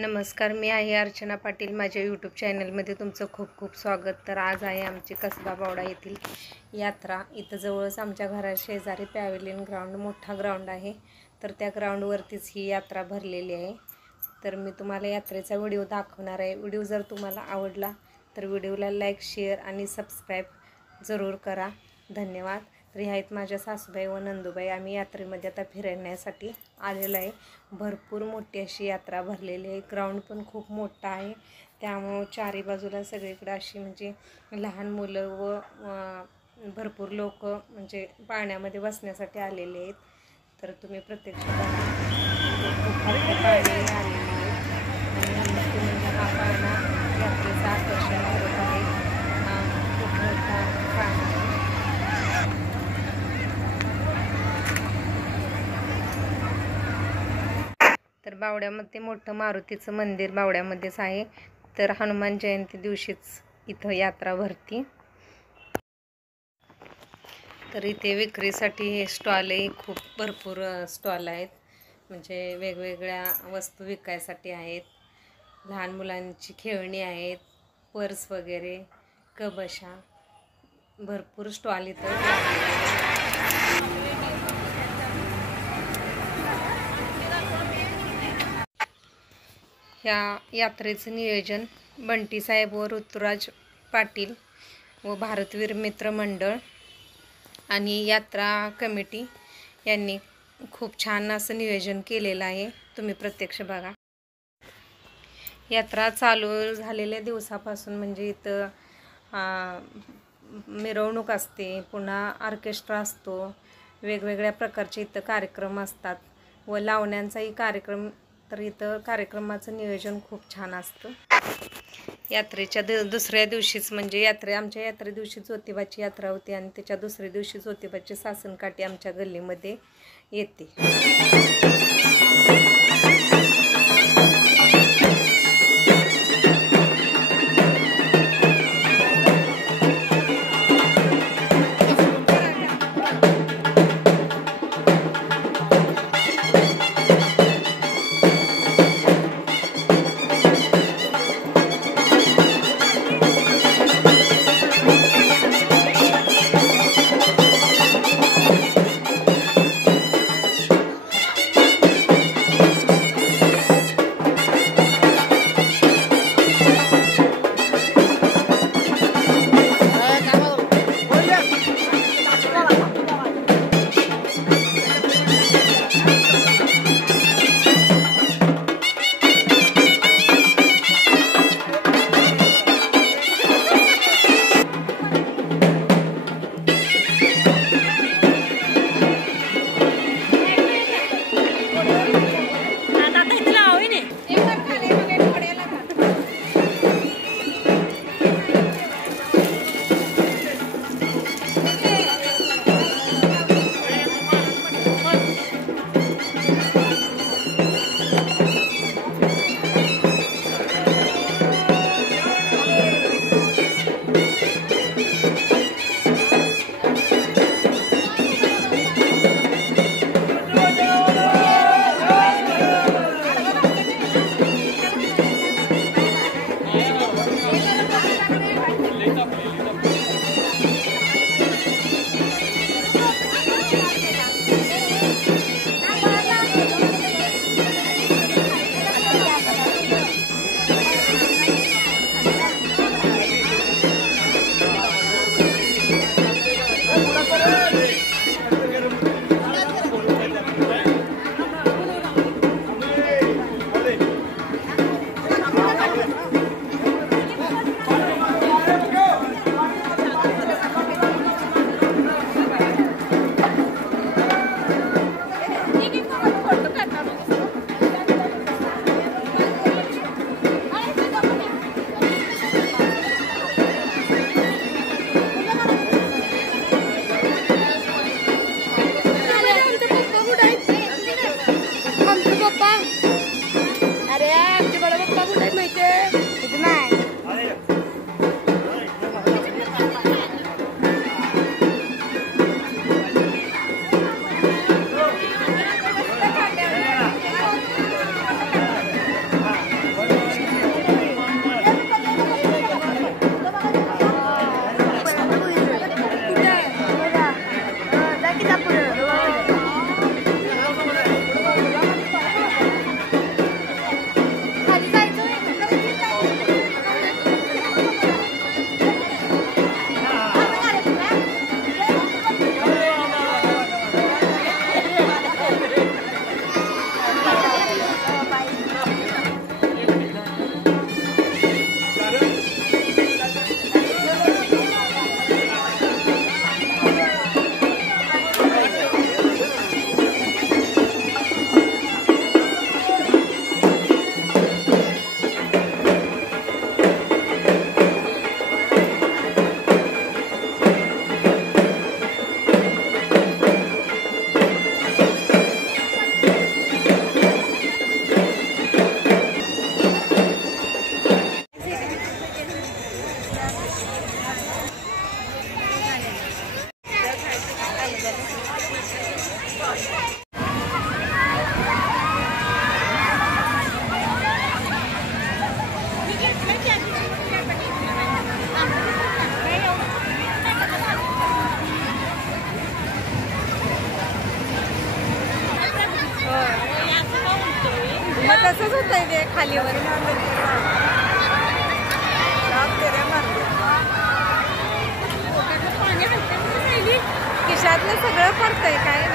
नमस्कार, मी आहे अर्चना पाटील। माझ्या यूट्यूब चॅनलमध्ये तुमचं खूप खूप स्वागत। तर आज आहे आमची कसबा बावडा येथील यात्रा। इथं जवळच आमच्या घरा शेजारी पॅव्हेलियन ग्राउंड, मोठा ग्राउंड आहे। तर त्या ग्राउंडवरतीच ही यात्रा भरलेली आहे। तर मी तुम्हाला यात्रेचा व्हिडिओ दाखवणार आहे। व्हिडिओ जर तुम्हाला आवडला तर व्हिडिओला लाईक, शेअर आणि सबस्क्राईब जरूर करा। धन्यवाद। तर ह्या आहेत माझ्या सासूबाई व नंदूबाई। आम्ही यात्रेमध्ये आता फिरण्यासाठी आलेलो आहे। भरपूर मोठी अशी यात्रा भरलेली आहे। ग्राउंड पण खूप मोठा आहे, त्यामुळे चारी बाजूला सगळीकडे अशी म्हणजे लहान मुलं व भरपूर लोक म्हणजे पाण्यामध्ये बसण्यासाठी आलेले आहेत। तर तुम्ही प्रत्यक्ष बघा, खूप मोठे पाणी आलेले आहेत आणि म्हणजे हा पाळणा यात्रेचं आकर्षण करत आहे। खूप मोठा पाळणा आहे। तर बावड्यामध्ये मोठं मारुतीचं मंदिर बावड्यामध्येच आहे। तर हनुमान जयंती दिवशीच इथं यात्रा भरती। तर इथे विक्रीसाठी हे स्टॉल आहे, खूप भरपूर स्टॉल आहेत। म्हणजे वेगवेगळ्या वस्तू विकायसाठी आहेत। लहान मुलांची खेळणी आहेत, पर्स वगैरे, कबशा, भरपूर स्टॉल इथं लागलेले आहेत। ह्या यात्रेचं नियोजन बंटी साहेब व ऋतुराज पाटील व भारतवीर मित्र मंडळ आणि यात्रा कमिटी यांनी खूप छान असं नियोजन केलेलं आहे। तुम्ही प्रत्यक्ष बघा। यात्रा चालू झालेल्या दिवसापासून म्हणजे इथं मिरवणूक असते, पुन्हा ऑर्केस्ट्रा असतो, वेगवेगळ्या प्रकारचे इथं कार्यक्रम असतात व लावण्यांचाही कार्यक्रम। तर इथं कार्यक्रमाचं नियोजन खूप छान असतं। यात्रेच्या दुसऱ्या दिवशीच म्हणजे आमच्या यात्रे दिवशी ज्योतिबाची यात्रा होती आणि त्याच्या दुसऱ्या दिवशी ज्योतिबाची सासनकाठी आमच्या गल्लीमध्ये येते। मग तसंच होत आहे ते खालीवर खिशातलं सगळं पडतंय काय